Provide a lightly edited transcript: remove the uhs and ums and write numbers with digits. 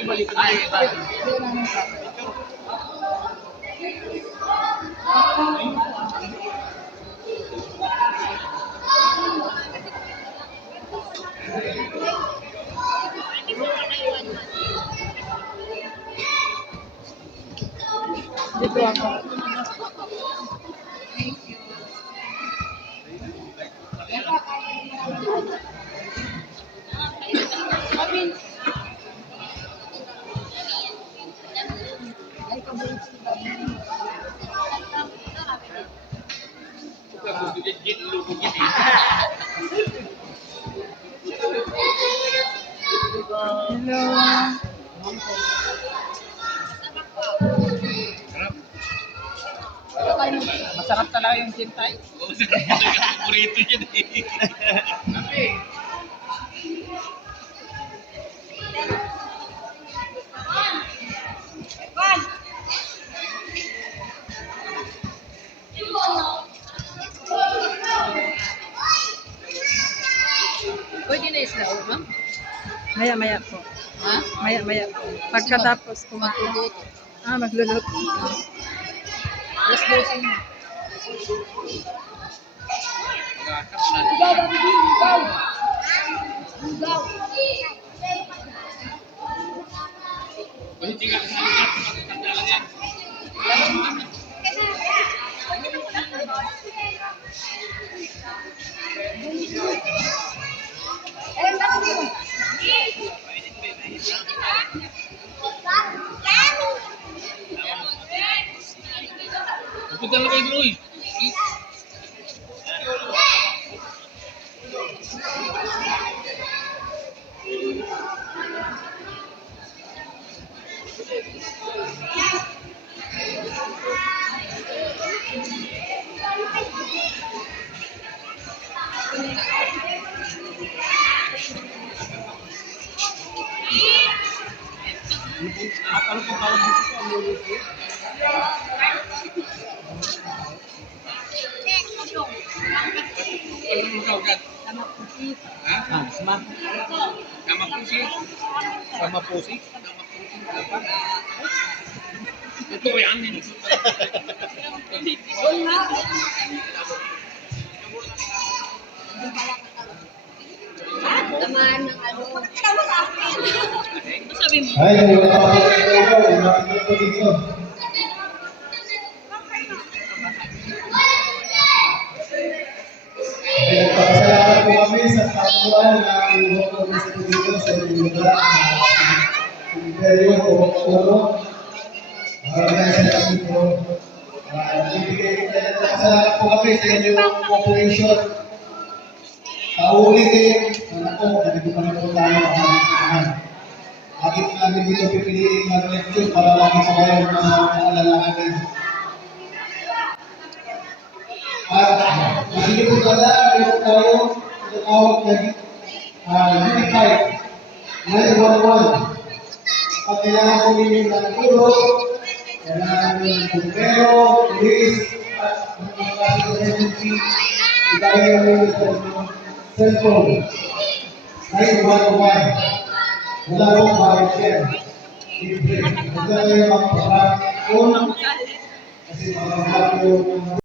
Ay, iba. Dito ako. Hello. Masarap talaga yung tintay. Paborito yun eh. Pwede na isla o, ma'am? Maya-maya po. Ha? Maya-maya po. Pagkatapos kumain. Magluluto. Magluluto. Just dosing mo. Tingnan sa akin, magkakanda lang yan. Punta lang kayo, bro. Ano po tawag dito sa luluto? Ano mo tawag? Ha? Kamapusi. Kamapusi? Ito yan. Tamaan ng ano. Sabi mo. Ay, wala pa ako dito. Wala pa dito. Ay, nagpapasalamat po kami sa katuan ng Iwok Community dito sa lugar ng Imperyo Puro. Maraming salamat po. Nagpapasalamat po kami sa inyong cooperation. Pauwi din, ako, nagpapasalamat po tayo ang aming samahan. Lagi po namin dito pipiliin mag-lecture para lagi sa kayo na maalalahanin. At hindi po pala, meron tayo tinatawag na Unified 911. Pag kailangan po ninyo ng tulog, kailangan nyo ng bumbero, police, at mga klase ng emergency, itayo nyo yung cellphone. 911. Wala akong bayad yan. Libre. Huwag na kayo magpapakon kasi mga